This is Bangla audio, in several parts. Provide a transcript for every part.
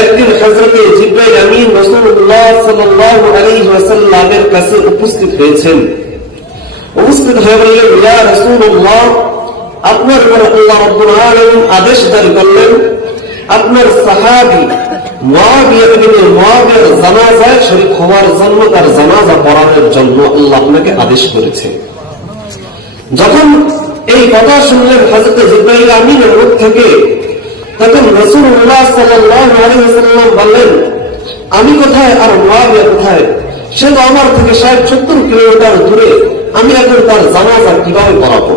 একদিন হযরতে জিবরাইল আমিন রাসূলুল্লাহ সাল্লাল্লাহু আলাইহি ওয়াসাল্লামের কাছে উপস্থিত হয়েছেন। উপস্থিত হয়ে বললেন, ইয়া রাসূলুল্লাহ, আপনার উপর আল্লাহ রাব্বুল আলামিন আদেশ জারি করলেন আপনার সাহাবী মুআবিয়া ইবনে মুআবিয়ার জানাজায় শরীক হওয়ার জন্য, তার জানাজা পড়ানোর জন্য আল্লাহ আপনাকে আদেশ করেছে। যখন এই কথা শুনলেন হযরত জিবরাইল আমিনের মুখ থেকে, তখন রাসূলুল্লাহ সাল্লাল্লাহু আলাইহি ওয়াসাল্লাম বললেন, আমি কোথায় আর মুআবিয়া কোথায়? সে তো আমার থেকে 60-70 কিলোমিটার দূরে, আমি এখন তার জানাজা কিভাবে পড়াবো?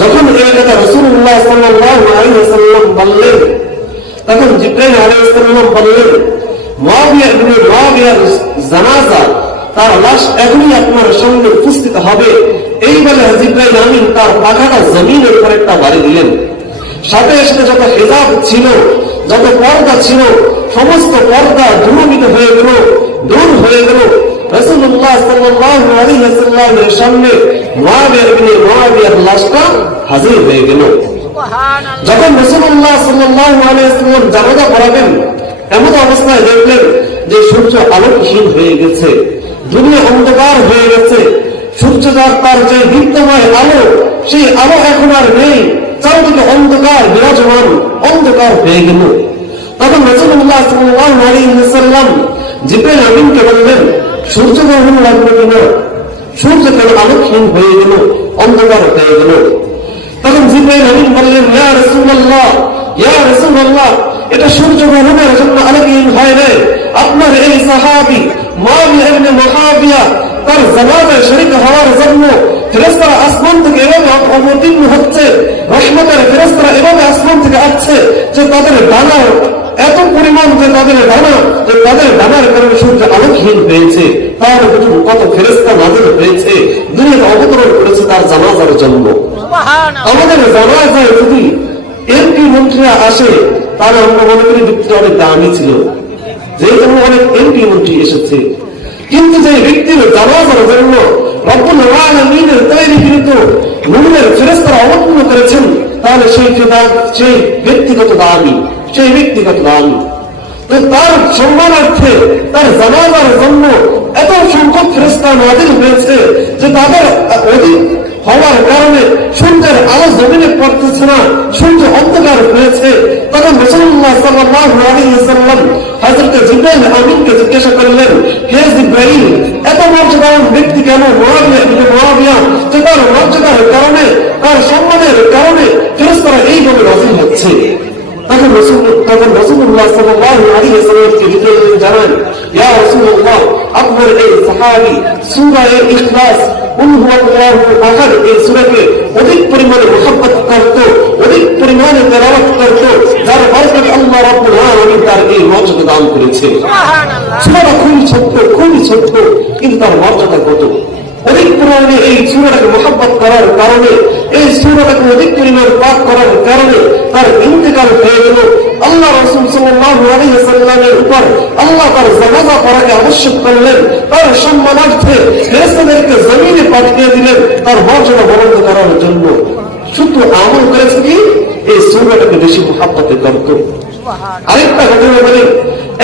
যখন এই কথা রাসূলুল্লাহ সাল্লাল্লাহু আলাইহি ওয়াসাল্লাম বললেন, তখন জিবরাইল আলাইহিস সালাম বললেন, মুআবিয়া ইবনে মুআবিয়ার জানাজা, তার লাশ এখনই আপনার সামনে উপস্থিত হবে। এই বলে জিবরাইল আমিন তার পাখাটা জমিনের উপর একটা বাড়ি দিলেন। সাথে সাথে যত হিজাব ছিল, যত পর্দা ছিল, সমস্ত পর্দা দূরীভূত হয়ে গেল, দূর হয়ে গেল। রাসূলুল্লাহ সাল্লাল্লাহু আলাইহি ওয়াসাল্লামের সামনে মুআবিয়া ইবনে মুআবিয়ার লাশটা হাজির হয়ে গেল। যখন রাসূলুল্লাহ সাল্লাল্লাহু আলাইহি ওয়াসাল্লাম জানাজা পড়াবেন, এমন অবস্থায় দেখলেন যে সূর্য আলোকহীন হয়ে গেছে, দুনিয়া অন্ধকার হয়ে গেছে। সূর্য তার যে দীপ্তময় আলো, সেই আলো এখন আর নেই, চারদিকে অন্ধকার বিরাজমান, অন্ধকার হয়ে গেল। তখন রাসূলুল্লাহ সাল্লাল্লাহু আলাইহি ওয়াসাল্লাম জিবরাইল আমিনকে বললেন, সূর্য গ্রহণ লাগবে কিনা? সূর্য কেন আলোকহীন হয়ে গেল, অন্ধকার হয়ে গেল? তখন জিবরাইল আমিন বললেন, ইয়া রাসূলুল্লাহ, ইয়া রাসূলুল্লাহ, এটা সূর্য গ্রহণের জন্য আলোকহীন হয় না। আপনার এই সাহাবী মুআবিয়া ইবনে মুআবিয়া তার জানাজায় শরীক হওয়ার জন্য ফেরেশতারা আসমান থেকে এভাবে অবতীর্ণ হচ্ছে, রহমতের ফেরেশতারা এভাবে আসমান থেকে আসছে যে তাদের ডানা এত পরিমাণ, যে তাদের ডানার কারণে সূর্য আলোকহীন হয়েছে। তার দেখুন কত ফেরেশতা নাযিল হয়েছে, দুনিয়াতে অবতরণ করেছে তার জানাজার জন্য। আমাদের জানাজায় যদি এমপি মন্ত্রীরা আসে, তাহলে আমরা মনে করি ব্যক্তিটা অনেক দামি ছিল, যে জন্য অনেক এমপি মন্ত্রী এসেছে। কিন্তু যে ব্যক্তির জানাজার জন্য রব্বুল আলামিনের তৈরিকৃত মুমিনের ফেরেশতারা অবতীর্ণ করেছেন, তাহলে সেই ব্যক্তিগত দামি, সেই ব্যক্তিগত দামি। তো তার সম্মানার্থে, তার জানাজার জন্য এত সংখ্যক ফেরেশতা নাযিল হয়েছে যে তাদের অধিক হওয়ার কারণে সূর্যের আলো জমিনে পড়তেছে না, সূর্য অন্ধকার হয়েছে। তখন রাসূলুল্লাহ সাল্লাল্লাহু আলাইহি ওয়াসাল্লাম হযরত জিবরাইল আমিনকে জিজ্ঞাসা করলেন, হে জিবরাইল, এত মর্যাদাবান ব্যক্তি কেন মুআবিয়া ইবনে মুআবিয়া, যে তার মর্যাদার কারণে, তার সম্মানের কারণে ফেরেশতারা এইভাবে নাযিল হচ্ছে? তখন রাসূলুল্লাহ সাল্লাল্লাহু আলাইহি ওয়াসাল্লামকে জিবরাইল জানান, ইয়া রাসূলুল্লাহ, আপনার এই সাহাবী সূরা ইখলাস কুল হুয়াল্লাহু আহাদ এই সূরাকে অধিক পরিমাণে মুহাব্বত করত, অধিক পরিমাণে তেলাওয়াত করত, যার বরকতে আল্লাহ রাব্বুল আলামিন তার এই মর্যাদা দান করেছে। সুবহানাল্লাহ। সূরাটা খুবই ছোট্ট, কিন্তু তার মর্যাদা কত! অধিক পরিমাণে এই সূরাটাকে মুহাব্বত করার কারণে, এই সূরাটাকে অধিক পরিমাণে পাঠ করার কারণে তার ইন্তেকাল হয়ে গেল। আল্লাহ রাসূল সাল্লাল্লাহু আলাইহি ওয়াসাল্লামের উপর আল্লাহ তার জানাজা পড়াকে আবশ্যক করলেন, তার সম্মানার্থে ফেরেশতাদেরকে জমিনে পাঠিয়ে দিলেন তার মর্যাদা বর্ণন করার জন্য। শুধু আমল করেছে কি, এই সূরাটাকে বেশি মুহাব্বতে করত। আরেকটা ঘটনা বলি,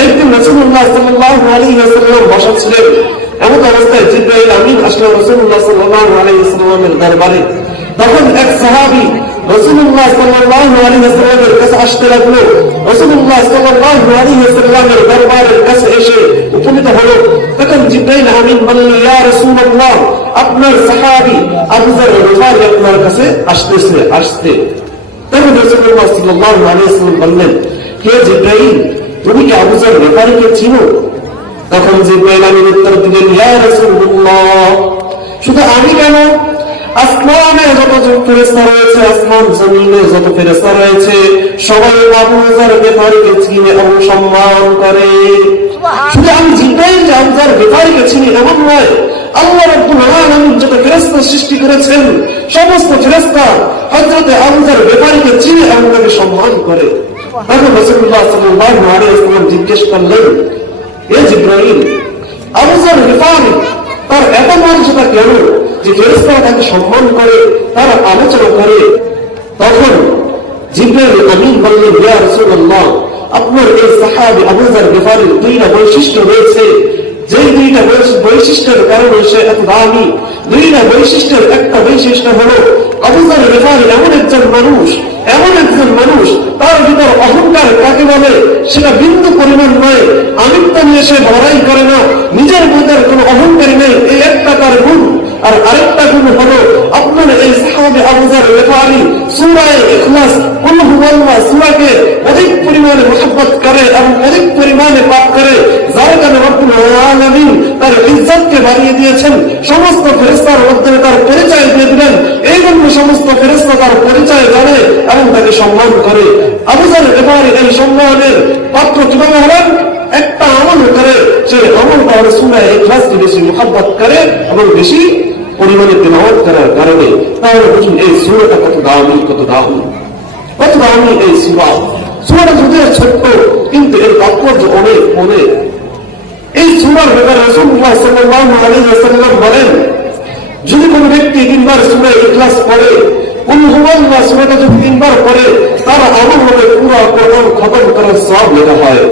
একদিন রাসূলুল্লাহ সাল্লাল্লাহু আলাইহি ওয়াসাল্লাম বসা ছিলেন, এমন অবস্থায় জিবরাইল আমিন আসলো রাসূলুল্লাহ সাল্লাল্লাহু আলাইহি ওয়াসাল্লামের দরবারে। তখন এক সাহাবী রাসূলুল্লাহ সাল্লাল্লাহু আলাইহি ওয়াসাল্লামের কাছে আসতে লাগলো। রাসূলুল্লাহ সাল্লাল্লাহু আলাইহি ওয়াসাল্লামের দরবারের কাছে এসে উপনীত হলো। তখন জিবরাইল আমিন বলল, ইয়া রাসূলুল্লাহ, আপনার সাহাবী আবু যর গিফারী আপনার কাছে আসতে। তখন রাসূলুল্লাহ সাল্লাল্লাহু আলাইহি ওয়াসাল্লাম বললেন, হে জিবরাইল, তুমি কি আবু যর গিফারীকে চিনো? তখন জিবরাইল আমিন উত্তর দিলেন, ইয়া রাসূলুল্লাহ, শুধু আমি কেন, আসমানে যত ফেরেশতা রয়েছে, আসমান জমিনে যত ফেরেশতা রয়েছে, সবাই আবু যর গিফারীকে চিনে এবং সম্মান করে। শুধু আমি জিবরাইল যে আবু যর গিফারীকে চিনি এমন নয়, আল্লাহ রাব্বুল আলামিন যত ফেরেশতা সৃষ্টি করেছেন, সমস্ত ফেরেশতা হযরত আবু যর গিফারীকে চিনে এবং তাকে সম্মান করে। তখন রাসূলুল্লাহ সাল্লাল্লাহু আলাইহি ওয়াসাল্লাম জিজ্ঞেস করলেন, হে জিবরাইল, আবু যর গিফারী তার এত মর্যাদা কেন যে ফেরেশতারা তাকে সম্মান করে, তারা আলোচনা করে? তখন জিবরাইল আমিন বললেন, ইয়া রাসূলুল্লাহ, আপনার এই সাহাবী আবু যার গিফারীর দুইটা বৈশিষ্ট্য রয়েছে, যেই দুইটা বৈশিষ্ট্যের কারণে সে এত দামি। দুইটা বৈশিষ্ট্যের একটা বৈশিষ্ট্য হলো আবু যার গিফারী এমন একজন মানুষ, তার ভিতর অহংকার কাকে বলে সেটা বিন্দু পরিমাণ নয়। আমিত্ব নিয়ে সে লড়াই করে না, নিজের মধ্যে কোনো অহংকারী নেই, এই একটা তার গুণ। আর আরেকটা গুণ হলো আপনার এই সাহাবী আবু যার গিফারী সূরা ইখলাস কুল হুয়াল্লাহ সূরাকে অধিক পরিমাণে মুহাব্বত করে এবং অধিক পরিমাণে পাঠ করে, যার কারণে রব্বুল আলামিন তার ইজ্জতকে বাড়িয়ে দিয়েছেন, সমস্ত ফেরেশতার মধ্যে তার পরিচয় দিয়ে দিলেন। এই জন্য সমস্ত ফেরেশতা তার পরিচয় জানে এবং তাকে সম্মান করে। আবু যার গিফারী এই সম্মানের পাত্র কিভাবে হলেন? একটা আমল করে, সে আমল তাহলে সূরা ইখলাসকে বেশি মুহাব্বত করে এবং বেশি পরিমাণে তেলাওয়াত করার কারণে। তাহলে বুঝুন এই সূরাটা কত দামি, কত দামি এই সূরাটা যদিও ছোট্ট কিন্তু এর তাৎপর্য অনেক অনেক। এই সূরার ব্যাপারে রাসূলুল্লাহ সাল্লাল্লাহু আলাইহি ওয়াসাল্লাম বলেন, যদি কোনো ব্যক্তি 3 বার সূরা ইখলাস পড়ে, কুল হুয়াল্লাহ সূরাটা যদি 3 বার পড়ে, তার আমল হবে পুরো কোরআন খতম করার সওয়াব লেখা হয়।